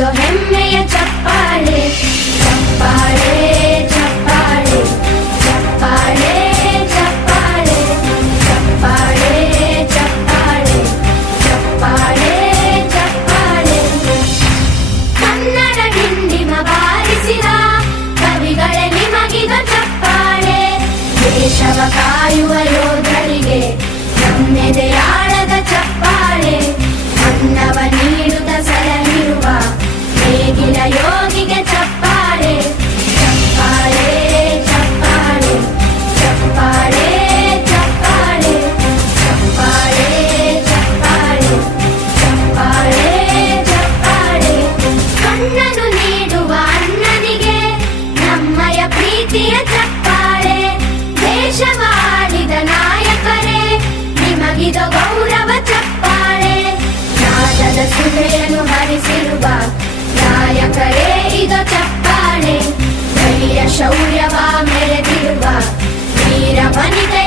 ನಿಮಗಿದು ಹೆಮ್ಮೆಯ ಚಪ್ಪಾಳೆ ಚಪ್ಪಾಳೆ ಚಪ್ಪಾಳೆ ಚಪ್ಪಾಳೆ ಚಪ್ಪಾಳೆ ಚಪ್ಪಾಳೆ ಚಪ್ಪಾಳೆ ಚಪ್ಪಾಳೆ ಚಪ್ಪಾಳೆ ಕನ್ನಡ ಡಿಂಡಿಮ ಬಾರಿಸಿದ ಕವಿಗಳೇ ನಿಮಗಿದು ಚಪ್ಪಾಳೆ ದೇಶವ ಕಾಯುವ ಯೋಧರಿಗೆ ನಮ್ಮೆದೆಯಾಳದ ಚಪ್ಪಾಳೆ ಅನ್ನವ ನೀಡುತ್ತ ಸಲಹಿರುವ ನೇಗಿಲ ಯೋಗಿಗೆ ಚಪ್ಪಾಳೆ ಚಪ್ಪಾಳೆ ಚಪ್ಪಾಳೆ ಚಪ್ಪಾಳೆ ಚಪ್ಪಾಳೆ ಚಪ್ಪಾಳೆ ಚಪ್ಪಾಳೆ ಚಪ್ಪಾಳೆ ಚಪ್ಪಾಳೆ ಕಣ್ಣನು ನೀಡುವ ಅಣ್ಣನಿಗೆ ನಮ್ಮಯ ಪ್ರೀತಿಯ ಚಪ್ಪಾಳೆ ದೇಶವಾಡಿದ ನಾಯಕರೇ ನಿಮಗಿದು ಗೌರವ ಚಪ್ಪಾಳೆ ನಾದದ ಸುಧೆಯನ್ನು ಹರಿಸಿರುವ ನಾಯಕರೇ ಇದು ಚಪ್ಪಾಳೆ ಧೈರ್ಯ ಶೌರ್ಯವ ಮೆರೆದಿರುವ ವೀರ ವನಿತೆ